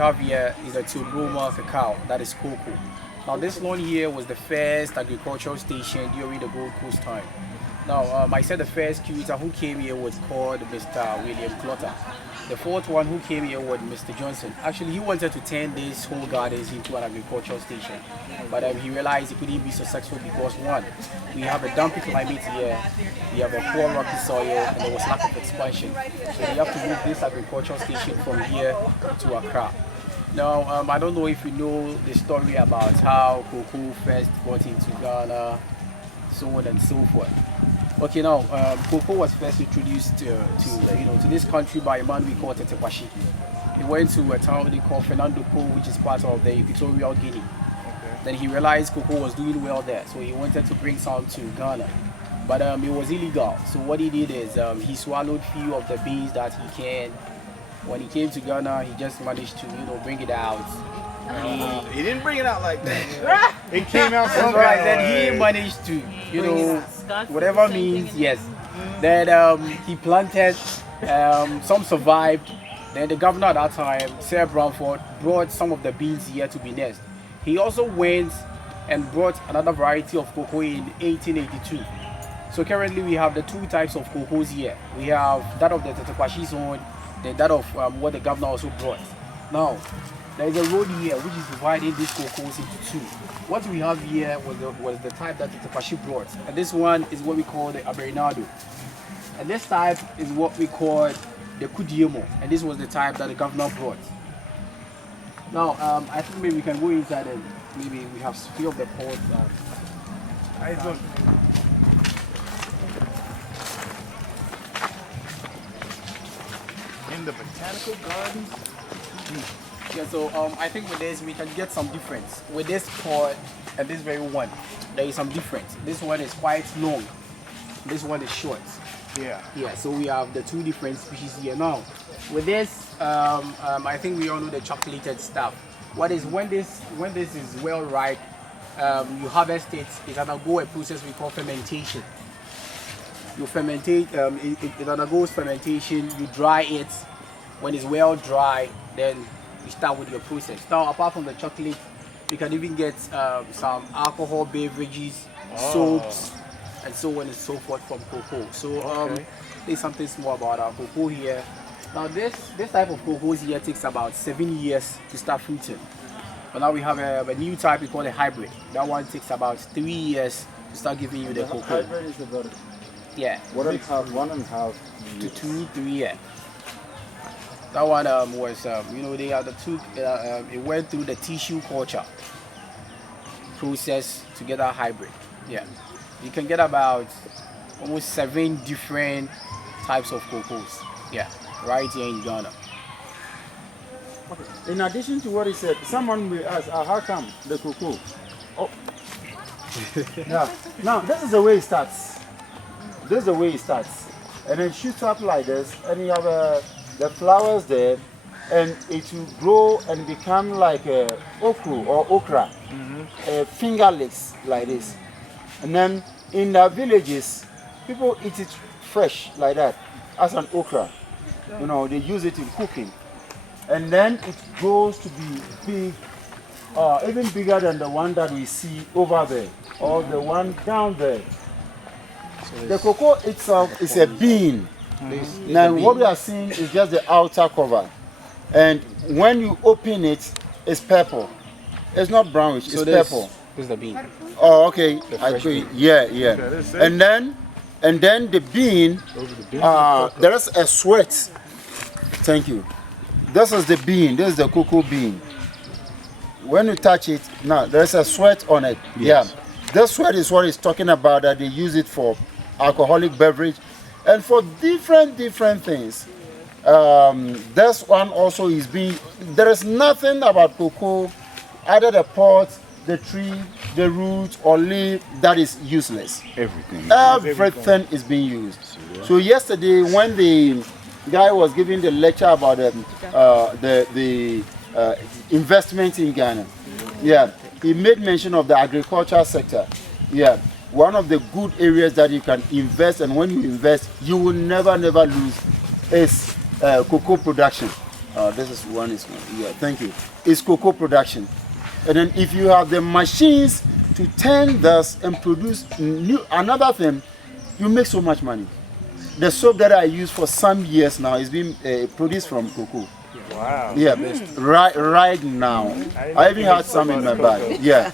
have here is a Tiobroma cacao, that is cocoa. Now this one here was the first agricultural station during the Gold Coast time. Now I said the first curator who came here was called Mr. William Clotter. The fourth one who came here was Mr. Johnson. Actually, he wanted to turn this whole gardens into an agricultural station, but he realized he couldn't be successful because one, we have a dumpy climate here, we have a poor rocky soil, and there was lack of expansion. So we have to move this agricultural station from here to Accra. Now, I don't know if you know the story about how cocoa first got into Ghana, so on and so forth. Okay, now cocoa was first introduced to this country by a man we call Tetepashi. He went to a town they call Fernando Po, which is part of the Equatorial Guinea. Okay. Then he realized cocoa was doing well there, so he wanted to bring some to Ghana, but it was illegal. So what he did is he swallowed few of the beans that he can. When he came to Ghana, he just managed to bring it out. He didn't bring it out like that. It came out so right. Then he managed to, whatever means, yes. Then he planted, some survived. Then the governor at that time, Sir Bramford, brought some of the beans here to be nest. He also went and brought another variety of cocoa in 1882. So currently we have the two types of cocoas here. We have that of the Tetepashi zone, then that of what the governor also brought. Now, there is a road here which is dividing these cocoas into two. What we have here was the type that the Tetepashi brought, and this one is what we call the Aburi. And this type is what we call the Kudiemo, and this was the type that the governor brought. Now, I think maybe we can go inside and maybe we have few of the pods. In the botanical gardens. Yeah, so I think with this we can get some difference. With this pod and this very one, there is some difference. This one is quite long. This one is short. Yeah. Yeah, so we have the two different species here. Now, with this, I think we all know the chocolated stuff. What is when this is well ripe, you harvest it. It undergo a process we call fermentation. You fermentate, it undergoes fermentation. You dry it. When it's well dry, then you start with your process. Now, apart from the chocolate, you can even get some alcohol beverages, soaps, and so on and so forth from cocoa. So there's something small about our cocoa here. Now this type of cocoa here takes about 7 years to start fruiting. But now we have a new type we call a hybrid. That one takes about 3 years to start giving you the cocoa. Hybrid is about one and a half to 2, 3 years. That one was they are the two. It went through the tissue culture process to get a hybrid. Yeah, you can get about almost 7 different types of cocos. Yeah, right here in Ghana. Okay. In addition to what he said, someone will ask, how come the cocoa? Oh, yeah. Now this is the way it starts. This is the way it starts, and it shoots up like this, and you have the flowers there, and it will grow and become like a okra, fingerless like this. And then in the villages, people eat it fresh like that as an okra. They use it in cooking, and then it grows to be big, even bigger than the one that we see over there or the one down there. So the cocoa itself is a bean. Now what we are seeing is just the outer cover, and when you open it, it's purple. It's not brownish. It's purple. This is the bean. Oh, okay. I agree. Yeah. And then the bean. There is a sweat. Thank you. This is the bean. This is the cocoa bean. When you touch it, now there's a sweat on it. Yes. Yeah. This sweat is what he's talking about. That they use it for alcoholic beverage. And for different things. This one also is being. There is nothing about cocoa, either the pot, the tree, the root, or leaf that is useless. Everything is being used. So yesterday, when the guy was giving the lecture about the investment in Ghana, he made mention of the agricultural sector. One of the good areas that you can invest, and when you invest, you will never lose, is cocoa production. This is one is yeah. Thank you. It's cocoa production, and then if you have the machines to turn this and produce another thing, you make so much money. The soap that I use for some years now is being produced from cocoa. Wow. Yeah, right now. I even had some in my bag. Yeah.